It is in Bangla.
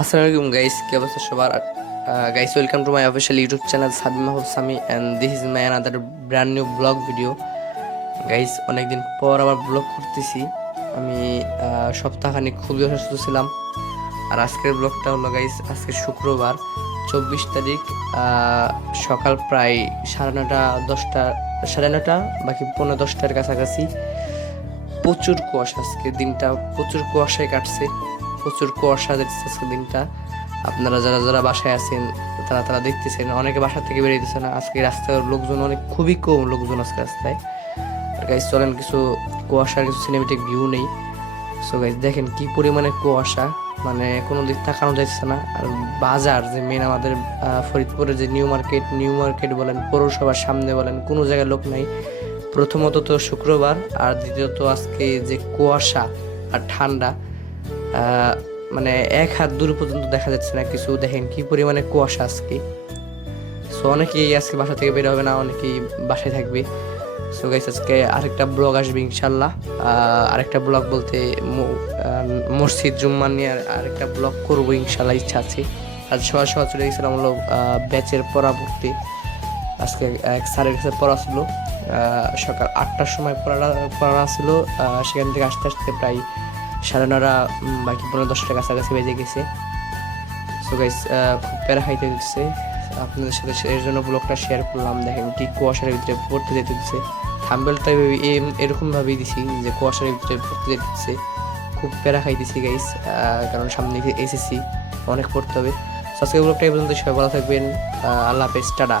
আসসালামু আলাইকুম গাইস, কি অবস্থা সবার? Guys, welcome to my official YouTube channel Sabim Mahbub Sami, and this is my another brand new blog video. Guys, অনেকদিন পর আবার ব্লগ করতেছি আমি। সপ্তাহখানিক খুবই অসুস্থ ছিলাম। আর আজকের ব্লগটা হলো গাইস, আজকে শুক্রবার 24 তারিখ, সকাল প্রায় 9:30 10টা, 9:30 বাকি 9:45-10টার কাছাকাছি। প্রচুর কুয়াশা, আজকে দিনটা প্রচুর কুয়াশায় কাটছে। প্রচুর কুয়াশা দেখতেছে আজকে দিনটা। আপনারা যারা যারা বাসায় আছেন তারা তারা দেখতেছেন, অনেকে বাসা থেকে বেরিয়েছে না আজকে। রাস্তায় লোকজন অনেক, খুবই কম লোকজন আজকে রাস্তায়। আর গাইজ চলেন কিছু কুয়াশার কিছু সিনেমেটিক ভিউ নেই। সো গাইজ দেখেন কি পরিমাণে কুয়াশা, মানে কোনো দিক তাকানো যাচ্ছে না। আর বাজার যে মেন আমাদের ফরিদপুরের যে নিউ মার্কেট বলেন, পৌরসভার সামনে বলেন, কোনো জায়গায় লোক নাই। প্রথমত তো শুক্রবার, আর দ্বিতীয়ত আজকে যে কুয়াশা আর ঠান্ডা, আহ, মানে 1 হাত দূর পর্যন্ত দেখা যাচ্ছে না কিছু। দেখেন কি পরিমাণে কুয়াশা আজকে। সো অনেকেই আজকে বাসা থেকে বের হবে না, অনেকেই বাসায় থাকবে। সো গাইস, আজকে আরেকটা ব্লগ আসবে ইনশাল্লাহ। আরেকটা ব্লগ বলতে মসজিদ জুম্মা নিয়ে আরেকটা ব্লগ করবো ইনশাল্লাহ, ইচ্ছা আছে। আজ সকাল সকাল চলে গেছিলাম হলো ব্যাচের পড়া পড়তে। আজকে এক স্যারের কাছে পড়া ছিল, সকাল 8টার সময় পড়া ছিল। সেখান থেকে আসতে আসতে প্রায় 9:30 বাকি 9:45-10টার কাছাকাছি বেজে গেছে। সো গাইস, খুব প্যারা খাইতে দিচ্ছে আপনাদের সাথে, এর জন্য ব্লগটা শেয়ার করলাম। দেখেন কি কুয়াশার ভিতরে পড়তে যেতে দিচ্ছে। থাম্বেলটা এরকম ভাবেই দিছি যে কুয়াশার ভিতরে পড়তে যেতে দিচ্ছে। খুব প্যারা খাইতেছি গাইস, কারণ সামনে এসেছি, অনেক পড়তে হবে। So, আজকে ব্লগটা এই পর্যন্ত, সবাই ভালো থাকবেন। আল্লাহ হাফেজ, টাটা।